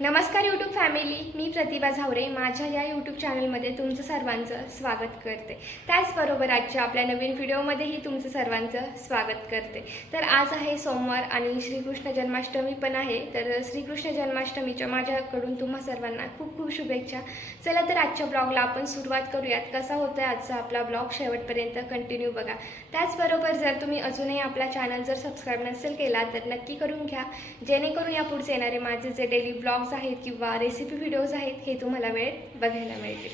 नमस्कार YouTube family मी प्रतिभा झावरे. माझ्या या यूट्यूब चॅनलमध्ये तुमचं सर्वांचं स्वागत करते. त्याचबरोबर आजच्या आपल्या नवीन व्हिडिओमध्येही तुमचं सर्वांचं स्वागत करते. तर आज आहे सोमवार आणि श्रीकृष्ण जन्माष्टमी पण आहे. तर श्रीकृष्ण जन्माष्टमीच्या माझ्याकडून तुम्हा सर्वांना खूप खूप शुभेच्छा. चला तर आजच्या ब्लॉगला आपण सुरुवात करूयात. कसा होतो आहे आजचा आपला ब्लॉग शेवटपर्यंत कंटिन्यू बघा. त्याचबरोबर जर तुम्ही अजूनही आपला चॅनल जर सबस्क्राईब नसेल केला तर नक्की करून घ्या. जेणेकरून यापुढचे येणारे माझे जे डेली ब्लॉग ब्लॉग्स आहेत किंवा रेसिपी व्हिडिओज आहेत हे तुम्हाला वेळेत बघायला मिळतील.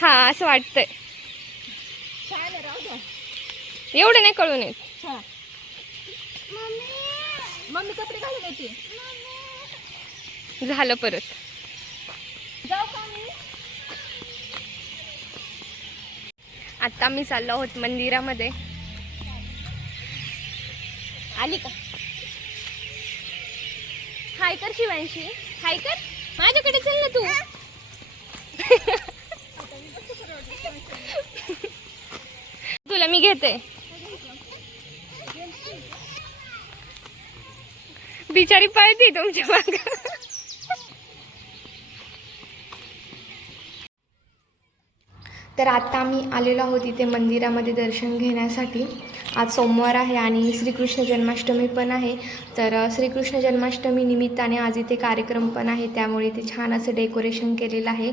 हा असं वाटतंय. एवढं नाही कळून येत. मम्मी कपडे घालून येते झालं परत. आता मी चाललो आहोत मंदिरामध्ये. आली का? हाय कर शिवांशी. हाय कर. माझ्याकडे चल ना तू. तुला मी घेते. बिचारी पळती तुमच्या माग. तर आता आम्ही आलेलो आहोत इथे मंदिरामध्ये दर्शन घेण्यासाठी. आज सोमवार आहे आणि श्रीकृष्ण जन्माष्टमी पण आहे. तर श्रीकृष्ण जन्माष्टमी निमित्ताने आज इथे कार्यक्रम पण आहे त्यामुळे इथे छान असं डेकोरेशन केलेलं आहे.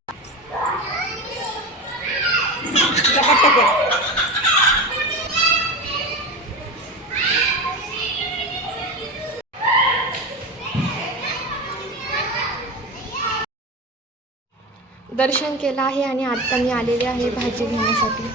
दर्शन केलं आहे आणि आत्ता मी आलेले आहे भाजी घेण्यासाठी.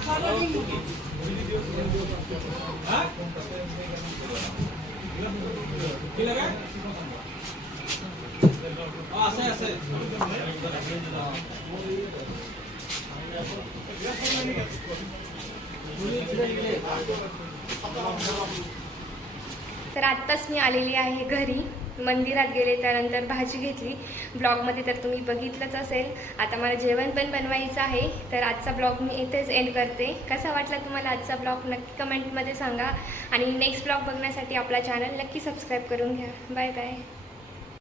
तर आत्ताच मी आलेली आहे घरी. मंदिरात गेले त्यानंतर भाजी घेतली. ब्लॉगमध्ये तर तुम्ही बघितलंच असेल. आता मला जेवण पण बनवायचं आहे तर आजचा ब्लॉग मी इथेच एंड करते. कसा वाटला तुम्हाला आजचा ब्लॉग? नक्की कमेंटमध्ये सांगा. आणि नेक्स्ट ब्लॉग बघण्यासाठी आपला चॅनल नक्की सबस्क्राईब करून घ्या. Bye bye